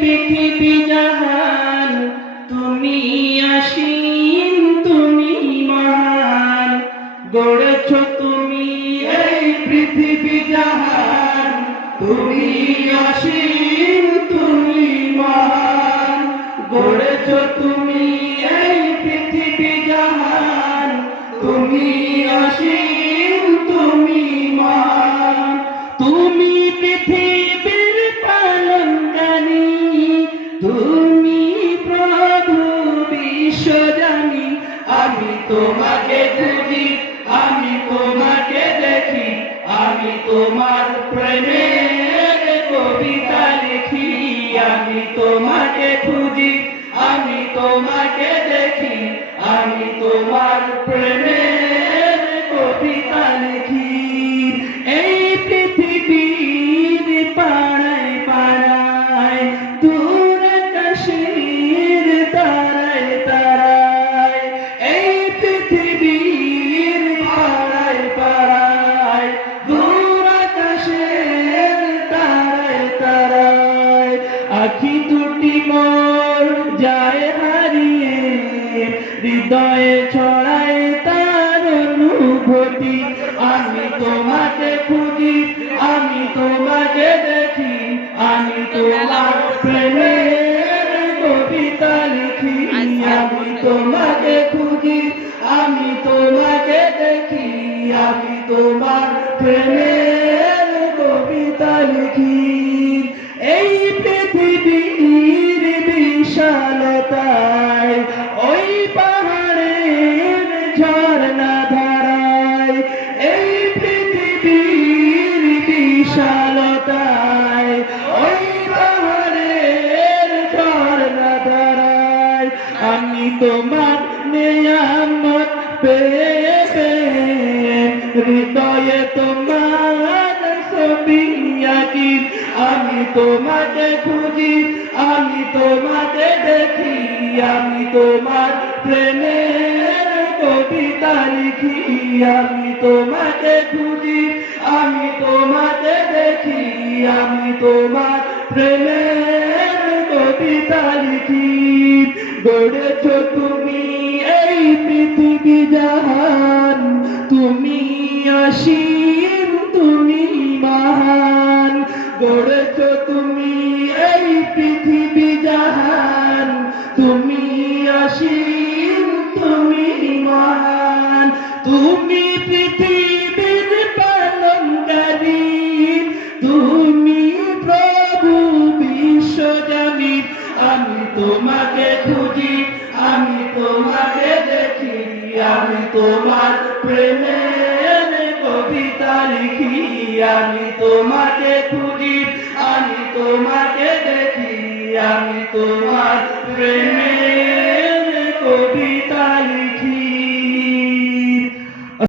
পৃথিবী জাহান তুমি অসীম তুমি মহান গড়েছ তুমি এই পৃথিবী জাহান তুমি অসীম তুমি মহান গড়েছ তুমি এই পৃথিবী জাহান তুমি অসীম তুমি মহান তুমি পৃথিবীর পালনকারী তুমি প্রভু বিশ্বজানি আমি তোমাকে খুঁজি আমি তোমাকে দেখি আমি তোমার প্রেমের কবিতা লিখি আমি তোমাকে খুঁজি আমি তোমাকে দেখি আমি তোমার প্রেমের কবিতা লিখি এই পৃথিবীর পাড়ায় পাড়ায় দূর আকাশের তারায় তারায় এই পৃথিবীর পাড়ায় পাড়ায় দূর আকাশের তারায় তারায় আখি দুটি মোর যায় হারিয়ে হৃদয়ে ছড়ায় তার অনুভূতি আমি তোমাকে খুঁজি আমি তোমাকে দেখি আমি তোমার প্রেমের কবিতা লিখি আমি তোমাকে খুঁজি আমি তোমাকে দেখি আমি তোমার প্রেমের কবিতা লিখি এই পৃথিবীর বিশালতায় ওই পাহাড়ের ঝর্ণা ধারায় এই পৃথিবীর বিশালতায় ওই পাহাড়ের ঝর্ণা ধারায় আমি তোমার নিয়ামত পেয়ে হৃদয়ে তোমার ছবি আঁকি আমি তোমাকে খুঁজি আমি তোমাকে দেখি আমি তোমার প্রেমের কবিতা লিখি আমি তোমাকে খুঁজি আমি তোমাকে দেখি আমি তোমার প্রেমের কবিতা লিখি গড়েছ তুমি এই পৃথিবী জাহান তুমি অসীম তুমি মহান গড়েছ তুমি এই পৃথিবী জাহান তুমি অসীম তুমি মহান তুমি পৃথিবীর পালনকারী তুমি প্রভু বিশ্বজানি আমি তোমাকে খুঁজি আমি তোমাকে দেখি আমি তোমার প্রেমের কবিতা লিখি আমি তোমাকে খুঁজি আমি তোমাকে দেখি আমি তোমার প্রেমের